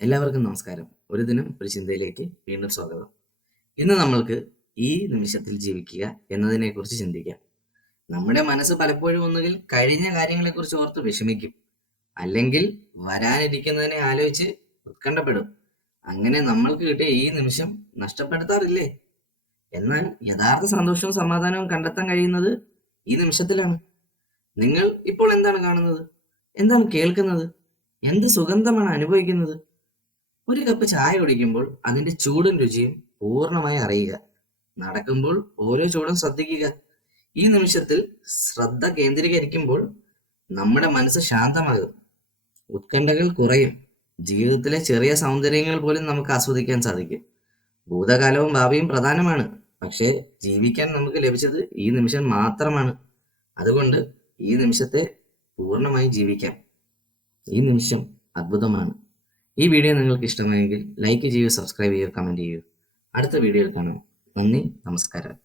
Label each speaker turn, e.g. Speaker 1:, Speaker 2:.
Speaker 1: എല്ലാവർക്കും നമസ്കാരം. ഒരു ദിനം ഒരു ചിന്തയിലേക്ക് വീണ്ടും സ്വാഗതം. ഇന്ന് നമ്മൾക്ക് ഈ നിമിഷത്തിൽ ജീവിക്കുക എന്നതിനെക്കുറിച്ച് ചിന്തിക്കാം. നമ്മുടെ മനസ്സ് പലപ്പോഴും ഒന്നുകിൽ കഴിഞ്ഞ കാര്യങ്ങളെക്കുറിച്ച് ഓർത്ത് വിഷമിക്കും. അല്ലെങ്കിൽ വരാനിരിക്കുന്നതിനെ ആലോചിച്ച് ഉത്കണ്ഠപ്പെടും. അങ്ങനെ നമ്മൾക്ക് കിട്ടിയ ഈ നിമിഷം നഷ്ടപ്പെടുത്താറില്ലേ? എന്നാൽ യഥാർത്ഥ സന്തോഷവും സമാധാനവും കണ്ടെത്താൻ കഴിയുന്നത് ഈ നിമിഷത്തിലാണ്. നിങ്ങൾ ഇപ്പോൾ എന്താണ് കാണുന്നത്? എന്താണ് കേൾക്കുന്നത്? എന്ത് സുഗന്ധമാണ് അനുഭവിക്കുന്നത്? ഒരു കപ്പ് ചായ കുടിക്കുമ്പോൾ അതിന്റെ ചൂടും രുചിയും പൂർണമായി അറിയുക. നടക്കുമ്പോൾ ഓരോ ചൂടും ശ്രദ്ധിക്കുക. ഈ നിമിഷത്തിൽ ശ്രദ്ധ കേന്ദ്രീകരിക്കുമ്പോൾ നമ്മുടെ മനസ്സ് ശാന്തമാകും. ഉത്കണ്ഠകൾ കുറയും. ജീവിതത്തിലെ ചെറിയ സൗന്ദര്യങ്ങൾ പോലും നമുക്ക് ആസ്വദിക്കാൻ സാധിക്കും. ഭൂതകാലവും ഭാവിയും പ്രധാനമാണ്. പക്ഷേ ജീവിക്കാൻ നമുക്ക് ലഭിച്ചത് ഈ നിമിഷം മാത്രമാണ്. അതുകൊണ്ട് ഈ നിമിഷത്തെ പൂർണമായി ജീവിക്കാം. ഈ നിമിഷം അദ്ഭുതമാണ് ഈ വീഡിയോ നിങ്ങൾക്ക് ഇഷ്ടമായെങ്കിൽ ലൈക്ക് ചെയ്യൂ സബ്സ്ക്രൈബ് ചെയ്യൂ കമന്റ് ചെയ്യൂ അടുത്ത വീഡിയോയിൽ കാണാം. നന്ദി നമസ്കാരം.